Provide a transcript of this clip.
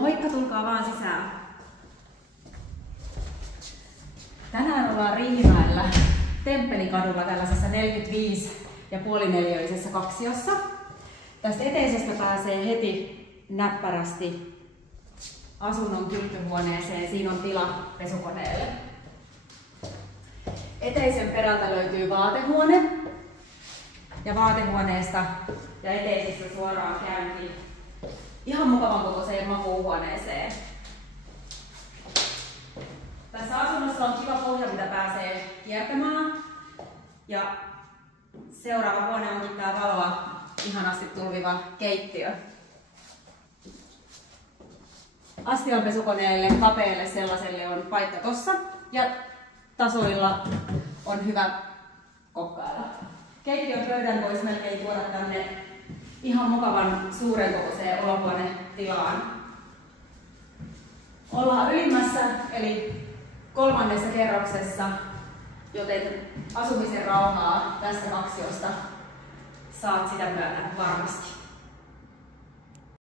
Moikka, tulkaa vaan sisään. Tänään ollaan Riihimäellä Temppelikadulla tällaisessa 45,5 neliöisessä kaksiossa. Tästä eteisestä pääsee heti näppärästi asunnon kylpyhuoneeseen. Siinä on tila pesukoneelle. Eteisen perältä löytyy vaatehuone. Ja vaatehuoneesta ja eteisestä suoraan käyntiin ihan mukavan kokoiseen makuuhuoneeseen. Tässä asunnossa on kiva pohja, mitä pääsee kiertämään. Ja seuraava huone onkin tää valoa ihanasti tulviva keittiö. Astianpesukoneelle, kapeelle sellaiselle on paikka tossa. Ja tasoilla on hyvä kokkailla. Keittiön pöydän voisi melkein tuoda tänne ihan mukavan suuren kokoiseen olohuonetilaan. Ollaan ylimmässä eli 3. kerroksessa, joten asumisen rauhaa tästä kaksiosta saat sitä myötä varmasti.